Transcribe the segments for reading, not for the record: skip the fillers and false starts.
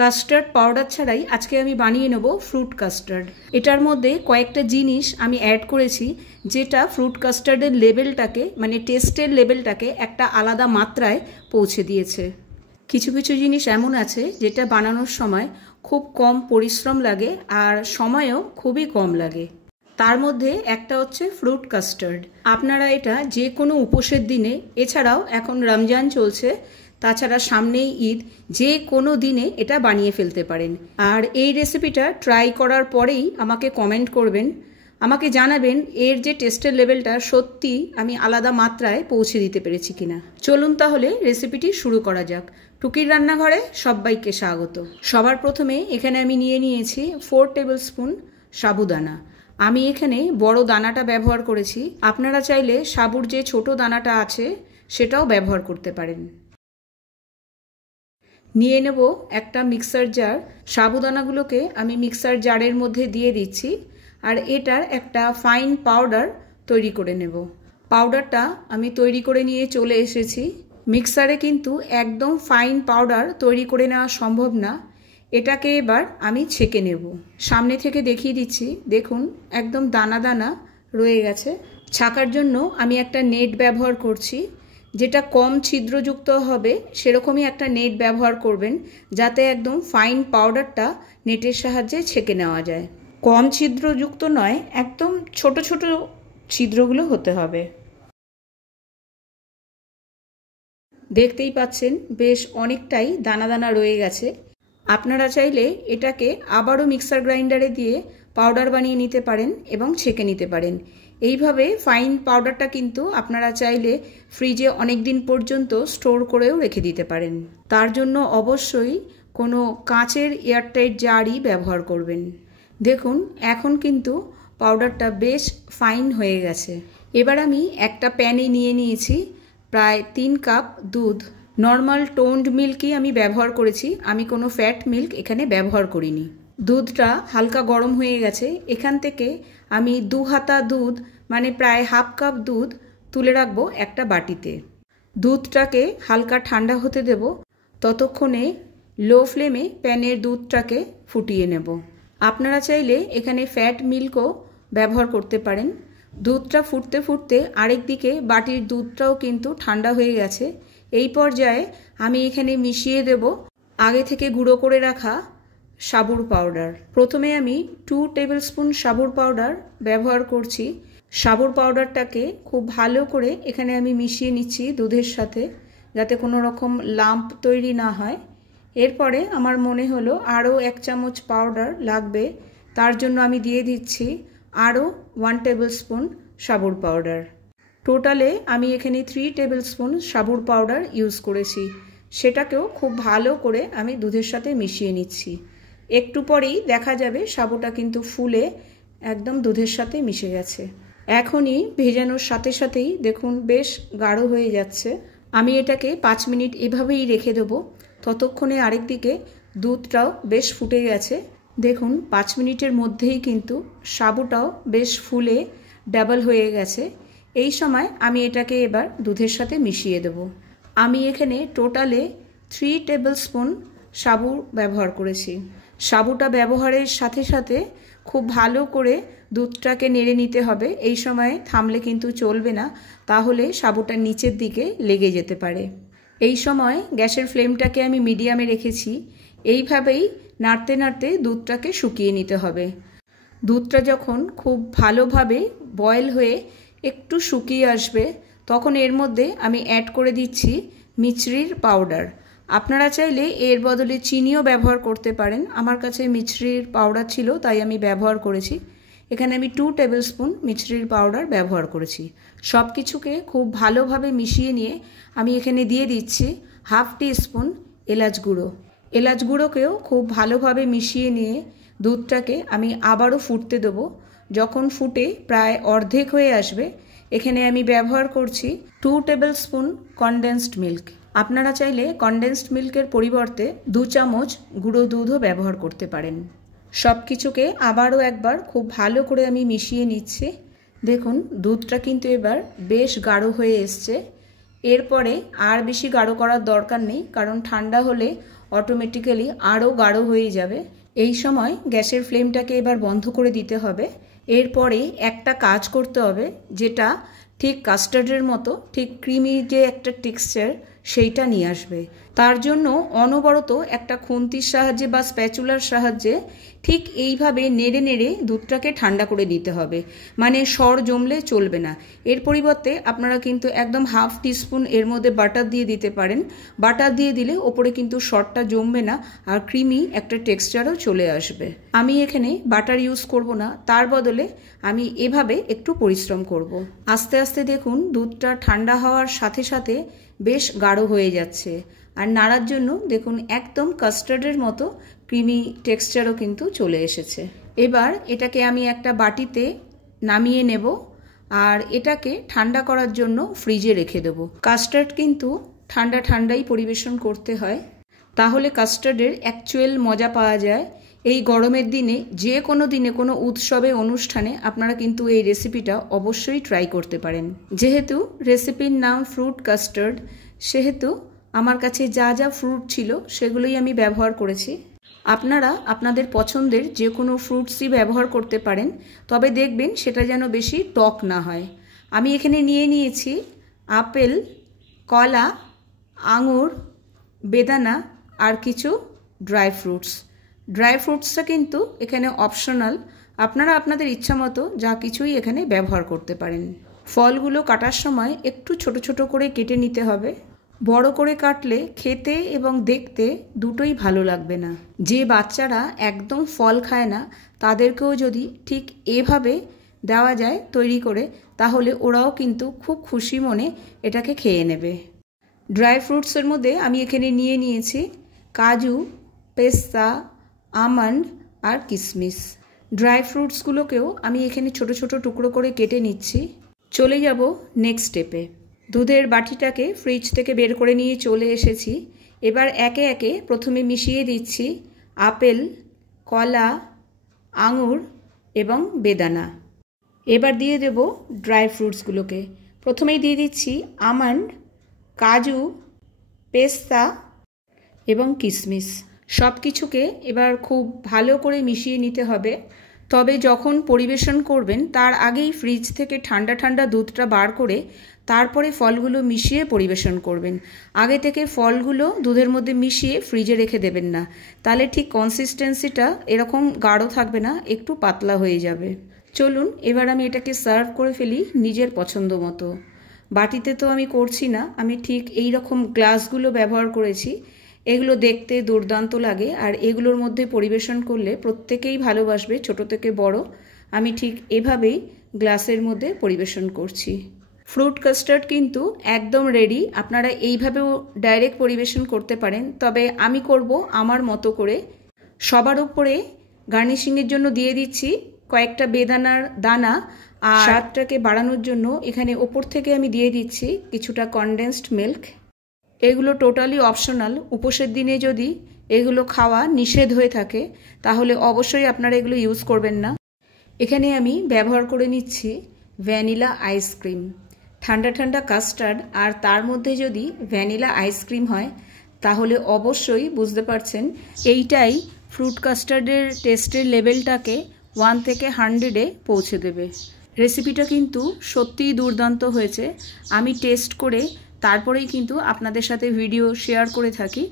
Custard powder ছাড়াই আজকে আমি বানিয়ে নেব ফ্রুট কাস্টার্ড। এটার মধ্যে কয়েকটা জিনিস আমি অ্যাড করেছি যেটা ফ্রুট কাস্টার্ডের লেভেলটাকে মানে টেস্টের লেভেলটাকে একটা আলাদা মাত্রায় পৌঁছে দিয়েছে। কিছু কিছু জিনিস এমন আছে যেটা বানানোর সময় খুব কম পরিশ্রম লাগে আর সময়ও খুবই কম লাগে। তার মধ্যে একটা হচ্ছে ফ্রুট কাস্টার্ড। আপনারা এটা যে কোনো উপোসের দিনে, এছাড়াও এখন রমজান চলছে, তাছাড়া সামনেই ঈদ, যে কোনো দিনে এটা বানিয়ে ফেলতে পারেন। আর এই রেসিপিটা ট্রাই করার পরেই আমাকে কমেন্ট করবেন, আমাকে জানাবেন এর যে টেস্টের লেভেলটা সত্যি আমি আলাদা মাত্রায় পৌঁছে দিতে পেরেছি কিনা। চলুন তাহলে রেসিপিটি শুরু করা যাক। টুকির রান্নাঘরে সবাইকে স্বাগত। সবার প্রথমে এখানে আমি নিয়ে নিয়েছি 4 টেবিল স্পুন সাবুদানা। আমি এখানে বড় দানাটা ব্যবহার করেছি, আপনারা চাইলে সাবুর যে ছোট দানাটা আছে সেটাও ব্যবহার করতে পারেন। নিয়ে নেব একটা মিক্সার জার। সাবুদানাগুলোকে আমি মিক্সার জারের মধ্যে দিয়ে দিচ্ছি আর এটার একটা ফাইন পাউডার তৈরি করে নেব। পাউডারটা আমি তৈরি করে নিয়ে চলে এসেছি। মিক্সারে কিন্তু একদম ফাইন পাউডার তৈরি করে নেওয়া সম্ভব না, এটাকে এবার আমি ছেঁকে নেব। সামনে থেকে দেখিয়ে দিচ্ছি, দেখুন একদম দানা দানা রয়ে গেছে। ছাকার জন্য আমি একটা নেট ব্যবহার করছি, যেটা কম ছিদ্রযুক্ত হবে সেরকমই একটা নেট ব্যবহার করবেন, যাতে একদম ফাইন পাউডারটা নেটের সাহায্যে ছেঁকে নেওয়া যায়। কম ছিদ্রযুক্ত নয়, একদম ছোট ছোট ছিদ্রগুলো হতে হবে। দেখতেই পাচ্ছেন বেশ অনেকটাই দানা দানা রয়ে গেছে। আপনারা চাইলে এটাকে আবারও মিক্সার গ্রাইন্ডারে দিয়ে পাউডার বানিয়ে নিতে পারেন এবং ছেঁকে নিতে পারেন। এইভাবে ফাইন পাউডারটা কিন্তু আপনারা চাইলে ফ্রিজে অনেক দিন পর্যন্ত স্টোর করেও রেখে দিতে পারেন। তার জন্য অবশ্যই কোনো কাঁচের এয়ারটাইট জারই ব্যবহার করবেন। দেখুন এখন কিন্তু পাউডারটা বেশ ফাইন হয়ে গেছে। এবার আমি একটা প্যানে নিয়ে নিয়েছি প্রায় 3 কাপ দুধ। নর্মাল টোন্ড মিল্কই আমি ব্যবহার করেছি, আমি কোনো ফ্যাট মিল্ক এখানে ব্যবহার করিনি। দুধটা হালকা গরম হয়ে গেছে। এখান থেকে আমি 2 হাতা দুধ মানে প্রায় হাফ কাপ দুধ তুলে রাখবো একটা বাটিতে। দুধটাকে হালকা ঠান্ডা হতে দেব, ততক্ষণে লো ফ্লেমে প্যানের দুধটাকে ফুটিয়ে নেব। আপনারা চাইলে এখানে ফ্যাট মিল্কও ব্যবহার করতে পারেন। দুধটা ফুটতে ফুটতে আরেক দিকে বাটির দুধটাও কিন্তু ঠান্ডা হয়ে গেছে। এই পর্যায়ে আমি এখানে মিশিয়ে দেব আগে থেকে গুঁড়ো করে রাখা সাবুর পাউডার। প্রথমে আমি 2 টেবিল স্পুন সাবুর পাউডার ব্যবহার করছি। সাবুর পাউডারটাকে খুব ভালো করে এখানে আমি মিশিয়ে নিচ্ছি দুধের সাথে, যাতে কোনো রকম লাম্প তৈরি না হয়। এরপরে আমার মনে হলো আরও 1 চামচ পাউডার লাগবে, তার জন্য আমি দিয়ে দিচ্ছি আরও 1 টেবিল স্পুন সাবুর পাউডার। টোটালে আমি এখানে 3 টেবিল স্পুন সাবুর পাউডার ইউজ করেছি। সেটাকেও খুব ভালো করে আমি দুধের সাথে মিশিয়ে নিচ্ছি। একটু পরেই দেখা যাবে সাবুটা কিন্তু ফুলে একদম দুধের সাথে মিশে গেছে। এখনই ভেজানোর সাথে সাথেই দেখুন বেশ গাঢ় হয়ে যাচ্ছে। আমি এটাকে 5 মিনিট এভাবেই রেখে দেবো। ততক্ষণে আরেক দিকে দুধটাও বেশ ফুটে গেছে। দেখুন 5 মিনিটের মধ্যেই কিন্তু সাবুটাও বেশ ফুলে ডাবল হয়ে গেছে। এই সময় আমি এটাকে এবার দুধের সাথে মিশিয়ে দেব। আমি এখানে টোটালে 3 টেবিল স্পুন সাবু ব্যবহার করেছি। সাবুটা ব্যবহারের সাথে সাথে খুব ভালো করে দুধটাকে নেড়ে নিতে হবে। এই সময় থামলে কিন্তু চলবে না, তাহলে সাবুটা নিচের দিকে লেগে যেতে পারে। এই সময় গ্যাসের ফ্লেমটাকে আমি মিডিয়ামে রেখেছি। এইভাবেই নাড়তে নাড়তে দুধটাকে শুকিয়ে নিতে হবে। দুধটা যখন খুব ভালোভাবে বয়েল হয়ে একটু শুকিয়ে আসবে, তখন এর মধ্যে আমি অ্যাড করে দিচ্ছি মিছরির পাউডার। আপনারা চাইলে এর বদলে চিনিও ব্যবহার করতে পারেন। আমার কাছে মিছরির পাউডার ছিল তাই আমি ব্যবহার করেছি। এখানে আমি 2 টেবিল স্পুন মিছরির পাউডার ব্যবহার করেছি। সব কিছুকে খুব ভালোভাবে মিশিয়ে নিয়ে আমি এখানে দিয়ে দিচ্ছি হাফ টিস্পুন এলাচ গুঁড়ো। এলাচ গুঁড়োকেও খুব ভালোভাবে মিশিয়ে নিয়ে দুধটাকে আমি আবারও ফুটতে দেবো। যখন ফুটে প্রায় অর্ধেক হয়ে আসবে, এখানে আমি ব্যবহার করছি 2 টেবিল স্পুন কনডেন্সড মিল্ক। আপনারা চাইলে কনডেন্সড মিল্কের পরিবর্তে 2 চামচ গুঁড়ো দুধও ব্যবহার করতে পারেন। সব কিছুকে আবারও একবার খুব ভালো করে আমি মিশিয়ে নিচ্ছি। দেখুন দুধটা কিন্তু এবার বেশ গাঢ় হয়ে এসছে। এরপরে আর বেশি গাঢ় করার দরকার নেই, কারণ ঠান্ডা হলে অটোমেটিক্যালি আরও গাঢ় হয়ে যাবে। এই সময় গ্যাসের ফ্লেমটাকে এবার বন্ধ করে দিতে হবে। এরপরে একটা কাজ করতে হবে, যেটা ঠিক কাস্টার্ডের মতো ঠিক ক্রিমি যে একটা টেক্সচার সেইটা নিয়ে আসবে। তার জন্য অনবরত একটা খুন্তির সাহায্যে বা স্প্যাচুলার সাহায্যে ঠিক এইভাবে নেড়ে নেড়ে দুধটাকে ঠান্ডা করে দিতে হবে। মানে সর জমলে চলবে না। এর পরিবর্তে আপনারা কিন্তু একদম হাফ টিস্পুন এর মধ্যে বাটার দিয়ে দিতে পারেন। বাটার দিয়ে দিলে ওপরে কিন্তু সরটা জমবে না আর ক্রিমি একটা টেক্সচারও চলে আসবে। আমি এখানে বাটার ইউজ করব না, তার বদলে আমি এভাবে একটু পরিশ্রম করব। আস্তে আস্তে দেখুন দুধটা ঠান্ডা হওয়ার সাথে সাথে বেশ গাঢ় হয়ে যাচ্ছে। আর নাড়ার জন্য দেখুন একদম কাস্টার্ডের মতো ক্রিমি টেক্সচারও কিন্তু চলে এসেছে। এবার এটাকে আমি একটা বাটিতে নামিয়ে নেব আর এটাকে ঠান্ডা করার জন্য ফ্রিজে রেখে দেবো। কাস্টার্ড কিন্তু ঠান্ডা ঠান্ডাই পরিবেশন করতে হয়, তাহলে কাস্টার্ডের অ্যাকচুয়াল মজা পাওয়া যায়। এই গরমের দিনে যে কোনো দিনে কোনো উৎসবে অনুষ্ঠানে আপনারা কিন্তু এই রেসিপিটা অবশ্যই ট্রাই করতে পারেন। যেহেতু রেসিপির নাম ফ্রুট কাস্টার্ড, সেহেতু আমার কাছে যা যা ফ্রুট ছিল সেগুলোই আমি ব্যবহার করেছি। আপনারা আপনাদের পছন্দের যে কোনো ফ্রুটসই ব্যবহার করতে পারেন, তবে দেখবেন সেটা যেন বেশি টক না হয়। আমি এখানে নিয়ে নিয়েছি আপেল, কলা, আঙুর, বেদানা আর কিছু ড্রাই ফ্রুটস। ড্রাই ফ্রুটসটা কিন্তু এখানে অপশনাল, আপনারা আপনাদের ইচ্ছা মতো যা কিছুই এখানে ব্যবহার করতে পারেন। ফলগুলো কাটার সময় একটু ছোট ছোট করে কেটে নিতে হবে। বড় করে কাটলে খেতে এবং দেখতে দুটোই ভালো লাগবে না। যে বাচ্চারা একদম ফল খায় না তাদেরকেও যদি ঠিক এভাবে দেওয়া যায় তৈরি করে, তাহলে ওরাও কিন্তু খুব খুশি মনে এটাকে খেয়ে নেবে। ড্রাই ফ্রুটসের মধ্যে আমি এখানে নিয়ে নিয়েছি কাজু, পেস্তা, আমন্ড আর কিশমিশ। ড্রাই ফ্রুটসগুলোকেও আমি এখানে ছোট ছোট টুকরো করে কেটে নিচ্ছি। চলে যাব নেক্সট স্টেপে। দুধের বাটিটাকে ফ্রিজ থেকে বের করে নিয়ে চলে এসেছি। এবার একে একে প্রথমে মিশিয়ে দিচ্ছি আপেল, কলা, আঙুর এবং বেদানা। এবার দিয়ে দেব ড্রাই ফ্রুটসগুলোকে। প্রথমেই দিয়ে দিচ্ছি আমন্ড, কাজু, পেস্তা এবং কিশমিশ। সব কিছুকে এবার খুব ভালো করে মিশিয়ে নিতে হবে। তবে যখন পরিবেশন করবেন তার আগেই ফ্রিজ থেকে ঠান্ডা ঠান্ডা দুধটা বার করে তারপরে ফলগুলো মিশিয়ে পরিবেশন করবেন। আগে থেকে ফলগুলো দুধের মধ্যে মিশিয়ে ফ্রিজে রেখে দেবেন না, তাহলে ঠিক কনসিস্টেন্সিটা এরকম গাঢ় থাকবে না, একটু পাতলা হয়ে যাবে। চলুন এবার আমি এটাকে সার্ভ করে ফেলি নিজের পছন্দ মতো। বাটিতে তো আমি করছি না, আমি ঠিক এই রকম গ্লাসগুলো ব্যবহার করেছি। এগুলো দেখতে দুর্দান্ত লাগে আর এগুলোর মধ্যে পরিবেশন করলে প্রত্যেকেই ভালোবাসবে, ছোট থেকে বড়। আমি ঠিক এভাবেই গ্লাসের মধ্যে পরিবেশন করছি। ফ্রুট কাস্টার্ড কিন্তু একদম রেডি। আপনারা এইভাবেও ডাইরেক্ট পরিবেশন করতে পারেন, তবে আমি করব আমার মতো করে। সবার উপরে গার্নিশিংয়ের জন্য দিয়ে দিচ্ছি কয়েকটা বেদানার দানা, আর স্বাদটাকে বাড়ানোর জন্য এখানে ওপর থেকে আমি দিয়ে দিচ্ছি কিছুটা কনডেন্সড মিল্ক। এগুলো টোটালি অপশনাল। উপোসের দিনে যদি এগুলো খাওয়া নিষেধ হয়ে থাকে তাহলে অবশ্যই আপনারা এগুলো ইউজ করবেন না। এখানে আমি ব্যবহার করে নিচ্ছি ভ্যানিলা আইসক্রিম। ঠান্ডা ঠান্ডা কাস্টার্ড আর তার মধ্যে যদি ভ্যানিলা আইসক্রিম হয় তাহলে অবশ্যই বুঝতে পারছেন এইটাই ফ্রুট কাস্টার্ডের টেস্টের লেভেলটাকে 1 থেকে 100-এ পৌঁছে দেবে। রেসিপিটা কিন্তু সত্যিই দুর্দান্ত হয়েছে। আমি টেস্ট করে তারপরেই কিন্তু আপনাদের সাথে ভিডিও শেয়ার করে থাকি।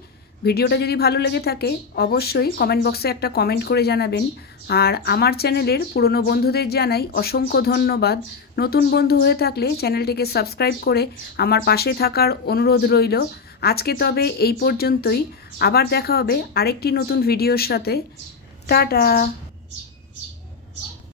ভিডিওটা যদি ভালো লেগে থাকে অবশ্যই কমেন্ট বক্সে একটা কমেন্ট করে জানাবেন। আর আমার চ্যানেলের পুরনো বন্ধুদের জানাই অসংখ্য ধন্যবাদ। নতুন বন্ধু হয়ে থাকলে চ্যানেলটিকে সাবস্ক্রাইব করে আমার পাশে থাকার অনুরোধ রইল। আজকে তবে এই পর্যন্তই। আবার দেখা হবে আরেকটি নতুন ভিডিওর সাথে। টাটা।